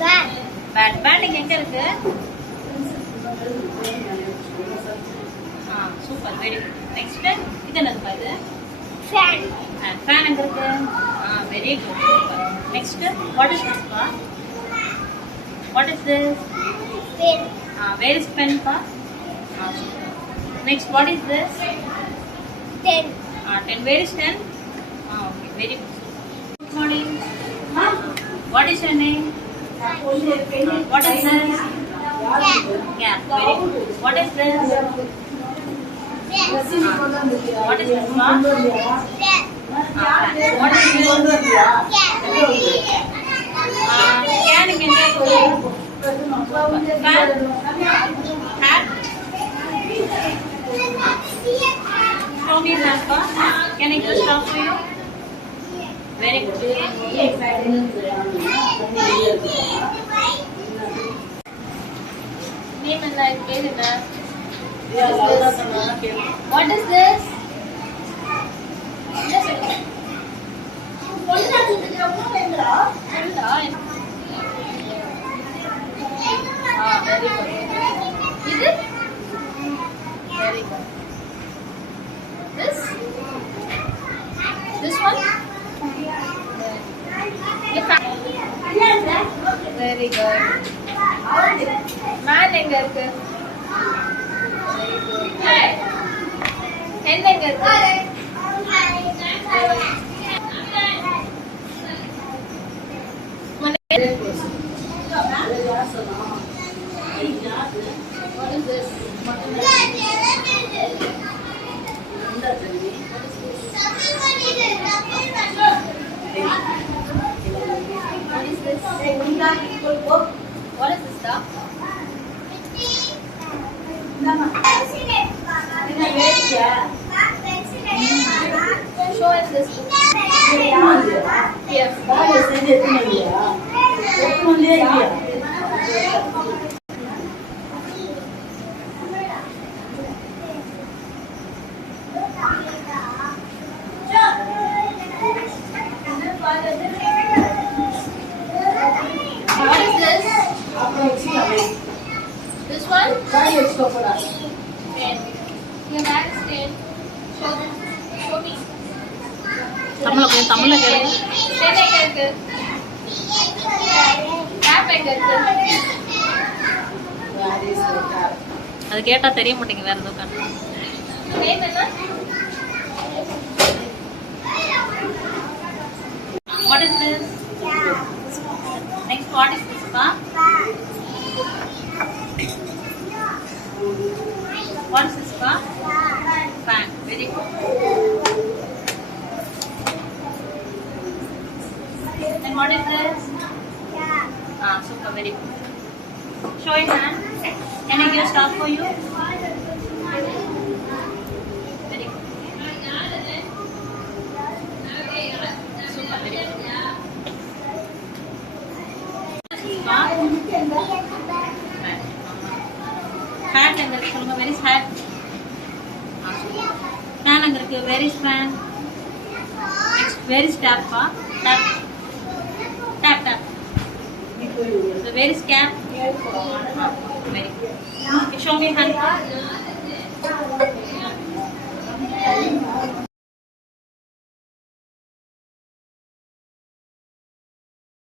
Bat. Bat எங்க இருக்கு? Super. Very good. Next, இது என்னது இது? Fan. Fan எங்க இருக்கு? Very good. Super. Next, what is this pa? What is this? Pen. Where is pen pa? Super. Next, what is this? 10. 10. Where is 10? Okay. Very good. Good morning. What is your name? What is this? Yeah. Very good. What is this? What is this pa? What is this? Can you get fan? Hat? Show me hat pa. Can I just talk to you? Very good. Name and like place in there. What is this? Very good. Is it? Very good. This one? Very good. Man எங்க இருக்கு? Very good. Hen எங்க இருக்கு? What is this? What is this stuff? Show us this. Yes. What is this? This one? Pen. Your bag is pen. Show me. தமிழ்ல கேளுங்க. Pen எங்க இருக்கு? Cap எங்க இருக்கு? அது கேட்டா தெரிய மாட்டேங்குது வேற ஏதோ காட்டு. Name என்ன? What is this? Next, what is this pa? What is this pa? Fan. Very good. And what is this? Super. Very good. Show your hand. Can I give a stop for you? Very good. Super. Very good. Hat எங்க இருக்கு சொல்லுங்க. Where is hat? Fan எங்க இருக்கு? Where is fan? Next, where is tap pa? Tap. So where is cap? Very good. Okay, show me hand.